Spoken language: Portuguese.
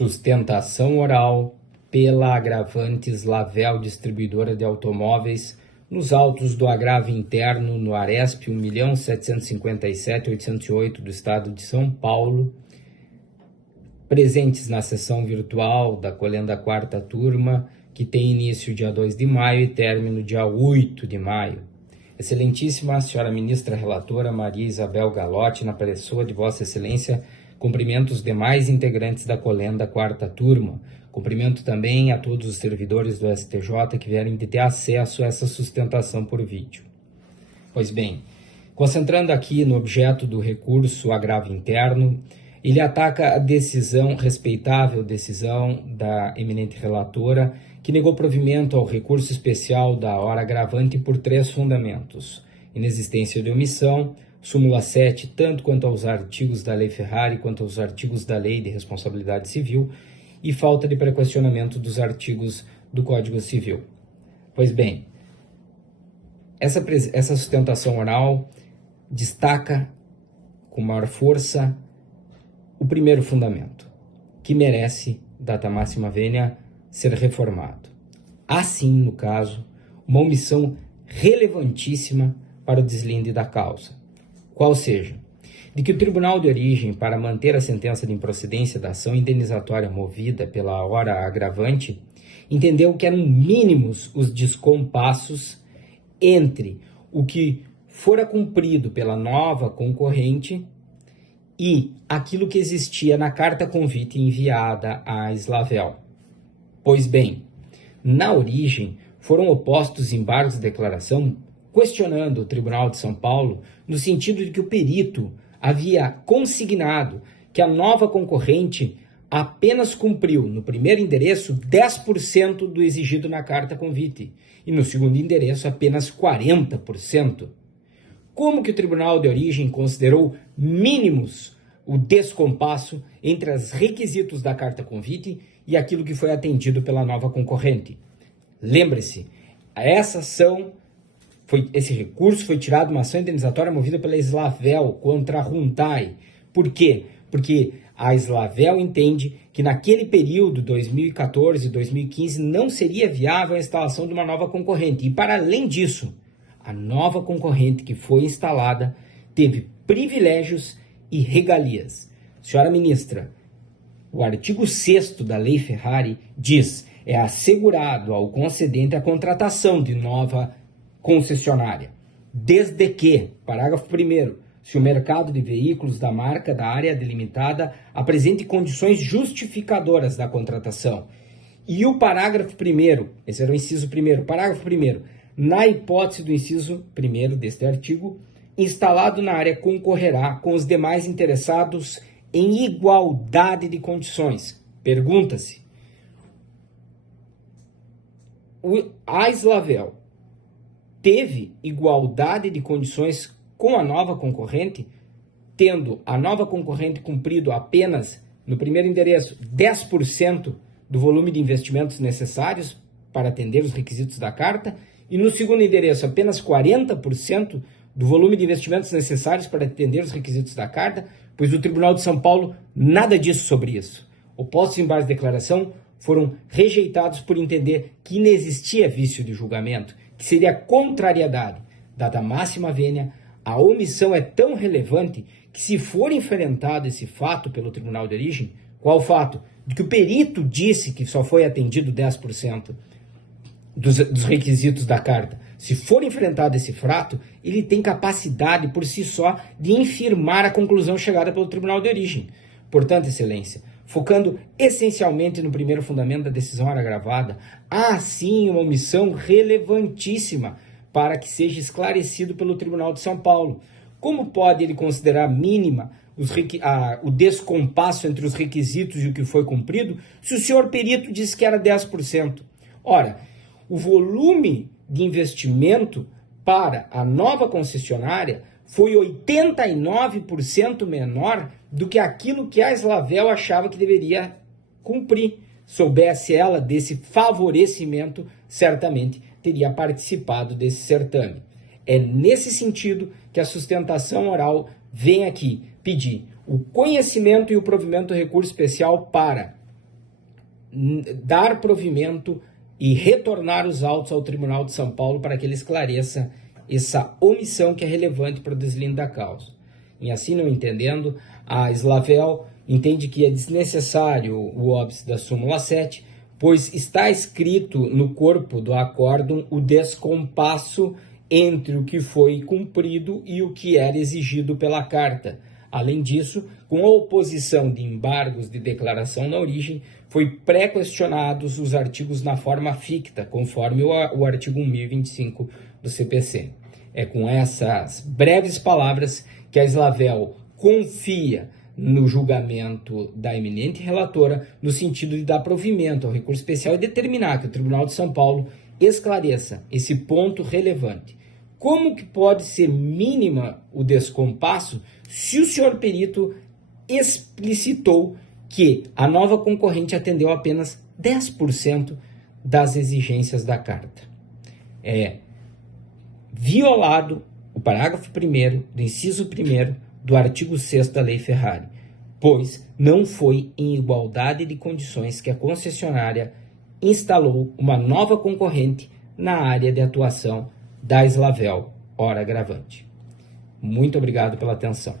Sustentação oral pela Agravantes Lavel Distribuidora de Automóveis nos autos do agravo interno no Aresp 1.757.808 do Estado de São Paulo, presentes na sessão virtual da colenda quarta turma, que tem início dia 2 de maio e término dia 8 de maio. Excelentíssima senhora ministra relatora Maria Isabel Galotti, na pessoa de Vossa Excelência, cumprimento os demais integrantes da colenda quarta turma. Cumprimento também a todos os servidores do STJ que vierem de ter acesso a essa sustentação por vídeo. Pois bem, concentrando aqui no objeto do recurso agravo interno, ele ataca a decisão, respeitável decisão da eminente relatora, que negou provimento ao recurso especial da hora agravante por 3 fundamentos: inexistência de omissão, súmula 7, tanto quanto aos artigos da Lei Ferrari quanto aos artigos da Lei de Responsabilidade Civil, e falta de prequacionamento dos artigos do Código Civil. Pois bem, essa sustentação oral destaca com maior força o primeiro fundamento, que merece, data máxima vênia, ser reformado. Há sim, no caso, uma omissão relevantíssima para o deslinde da causa, qual seja, de que o Tribunal de Origem, para manter a sentença de improcedência da ação indenizatória movida pela hora agravante, entendeu que eram mínimos os descompassos entre o que fora cumprido pela nova concorrente e aquilo que existia na carta convite enviada à Slavel. Pois bem, na origem foram opostos embargos de declaração questionando o Tribunal de São Paulo no sentido de que o perito havia consignado que a nova concorrente apenas cumpriu no primeiro endereço 10% do exigido na carta convite e no segundo endereço apenas 40%. Como que o Tribunal de Origem considerou mínimos o descompasso entre os requisitos da carta convite e aquilo que foi atendido pela nova concorrente? Lembre-se, esse recurso foi tirado de uma ação indenizatória movida pela Slavel contra a Hyundai. Por quê? Porque a Slavel entende que naquele período, 2014 e 2015, não seria viável a instalação de uma nova concorrente. E para além disso, a nova concorrente que foi instalada teve privilégios e regalias. Senhora ministra, o artigo 6º da Lei Ferrari diz: é assegurado ao concedente a contratação de nova concessionária, desde que, parágrafo 1º, se o mercado de veículos da marca da área delimitada apresente condições justificadoras da contratação. E o parágrafo 1º, esse era o inciso 1º, parágrafo 1º, na hipótese do inciso 1º deste artigo, instalado na área concorrerá com os demais interessados em igualdade de condições. Pergunta-se, a Slavel teve igualdade de condições com a nova concorrente, tendo a nova concorrente cumprido apenas, no primeiro endereço, 10% do volume de investimentos necessários para atender os requisitos da carta, e no segundo endereço, apenas 40% do volume de investimentos necessários para atender os requisitos da carta, pois o Tribunal de São Paulo nada disse sobre isso. Opostos embargos de declaração foram rejeitados por entender que inexistia vício de julgamento, que seria contrariedade. Dada máxima vênia, a omissão é tão relevante que, se for enfrentado esse fato pelo Tribunal de Origem, qual fato? De que o perito disse que só foi atendido 10% dos requisitos da carta. Se for enfrentado esse fato, ele tem capacidade por si só de infirmar a conclusão chegada pelo Tribunal de Origem. Portanto, Excelência, focando essencialmente no primeiro fundamento da decisão agravada, há sim uma omissão relevantíssima para que seja esclarecido pelo Tribunal de São Paulo. Como pode ele considerar mínima o descompasso entre os requisitos e o que foi cumprido, se o senhor perito disse que era 10%? Ora, o volume de investimento para a nova concessionária foi 89% menor do que aquilo que a Slavel achava que deveria cumprir. Soubesse ela desse favorecimento, certamente teria participado desse certame. É nesse sentido que a sustentação oral vem aqui pedir o conhecimento e o provimento do recurso especial para dar provimento e retornar os autos ao Tribunal de São Paulo para que ele esclareça essa omissão que é relevante para o deslinde da causa. E assim não entendendo, a Slavel entende que é desnecessário o óbice da súmula 7, pois está escrito no corpo do acórdão o descompasso entre o que foi cumprido e o que era exigido pela carta. Além disso, com a oposição de embargos de declaração na origem, foi pré-questionados os artigos na forma ficta, conforme o artigo 1025 do CPC. É com essas breves palavras que a Slavel confia no julgamento da eminente relatora, no sentido de dar provimento ao recurso especial e determinar que o Tribunal de São Paulo esclareça esse ponto relevante. Como que pode ser mínima o descompasso se o senhor perito explicitou que a nova concorrente atendeu apenas 10% das exigências da carta? É violado o parágrafo 1º do inciso 1º do artigo 6º da Lei Ferrari, pois não foi em igualdade de condições que a concessionária instalou uma nova concorrente na área de atuação da Slavel, ora agravante. Muito obrigado pela atenção.